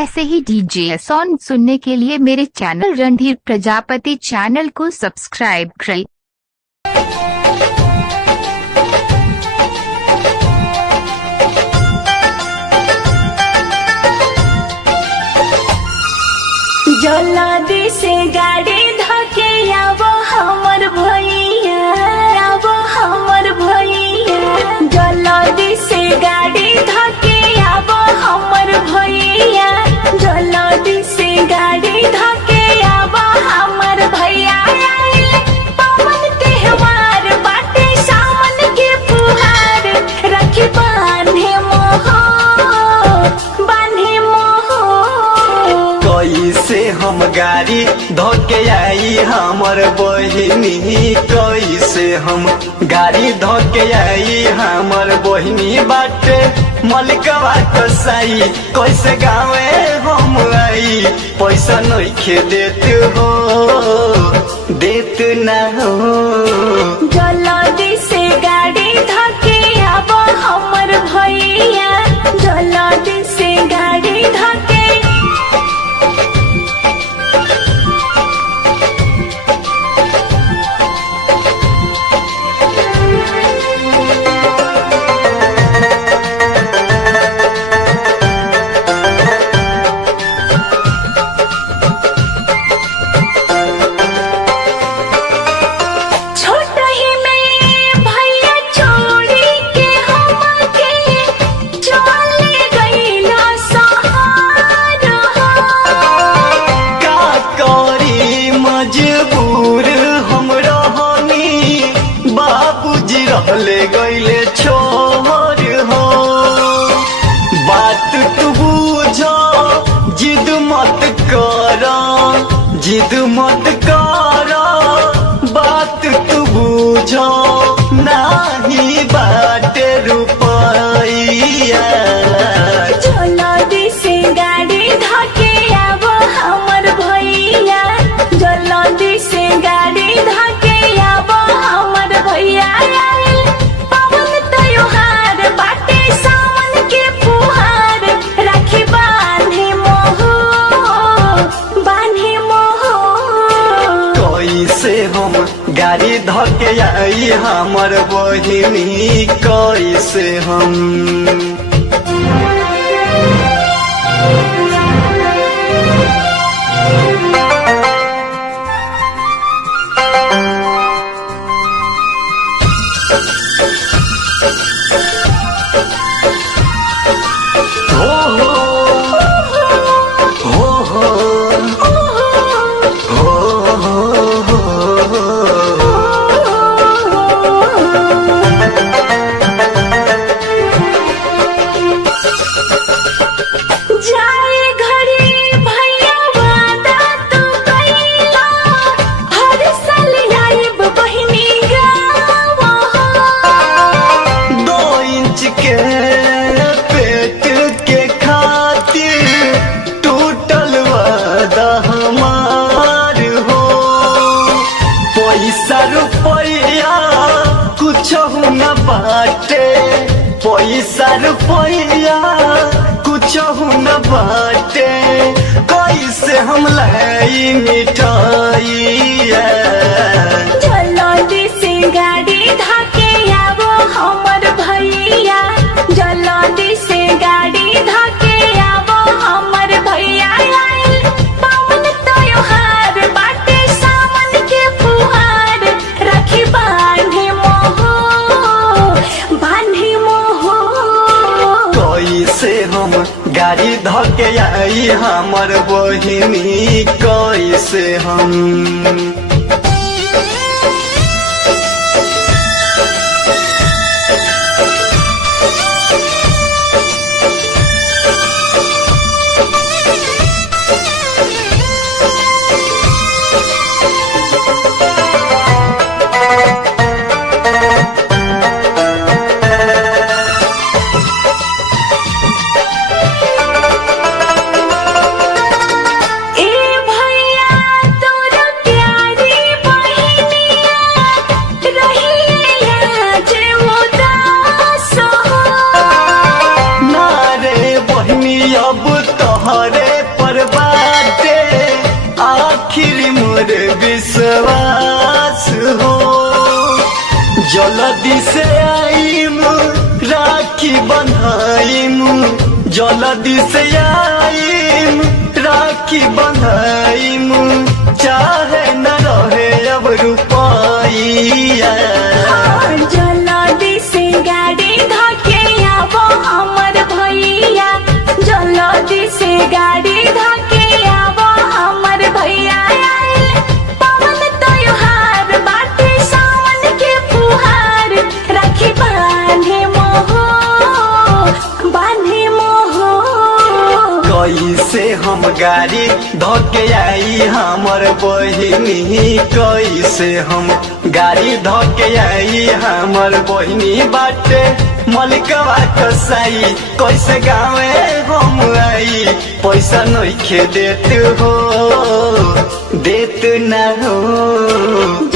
ऐसे ही DJ song सुनने के लिए मेरे चैनल रणधीर प्रजापति चैनल को सब्सक्राइब करें। जल्दी से गाड़ी धके आवो हमर भैया, आवो हमर भैया। जल्दी से गाड़ी धके आवो हमर भैया, जल्दी से गाड़ी धके आवो हमर भैया। पवन त्योहार बाटे सावन के फुहार, रखी बांधे मोह, बांधे मोह। कैसे हम गाड़ी धोके आई हमर बहिनी, कैसे हम गाड़ी धोके आई हमर बहिनी बाटे मलिकवा कसाई। कैसे गावे हम आई पैसा नइखे देत हो, देत ना हो। जल्दी से गाड़ी धके आवो हमर भैया, जल्दी से गाड़ी धके। ले गईले छोर हो, बात तू बुझो, जिद मत करो, जिद मत करो, बात तू बुझो, नाही बाटे रुपैया। जल्दी से गाड़ी धके आवो हमर भैया, जल्दी से गाड़ी धके आवो हमर भैया। गाड़ी धके आई हमर बहिनी, कैसे हम रुपैया कुछ न बाटे, पैसा रुपैया कुछ न बाटे। कैसे हम लाई मिठाइया। जल्दी से गाड़ी धके आवो हमर भैया, जल्दी से गाड़ी धके आवो हमर भैया। पवन त्योहार बाटे सावन के फुहार, रखी बांधे मोह, बांधे मोह। कैसे हम गाड़ी धके आई हमर बहिनी, कैसे हम अब तोहरे हमर विश्वास हो। जल्दी से आईम राखी बंधाईम, जल्दी से आईम राखी बंधाईम, चाहे न रहे अब रुपया। जल्दी से गाड़ी धके आवो हमर भैया, जल्दी से गाड़ी धके आवो हमर भैया। पवन त्योहार बाटे सावन के फुहार, राखी बांधे मोहो बांधे मोहो। कैसे हम गाड़ी धके आई हमर बहिनी, कैसे हम गाड़ी धके आई हमर बहिनी बाटे मलिकवा कसाई। कैसे गावे हम आई पैसा नइखे देत हो, देत ना हो।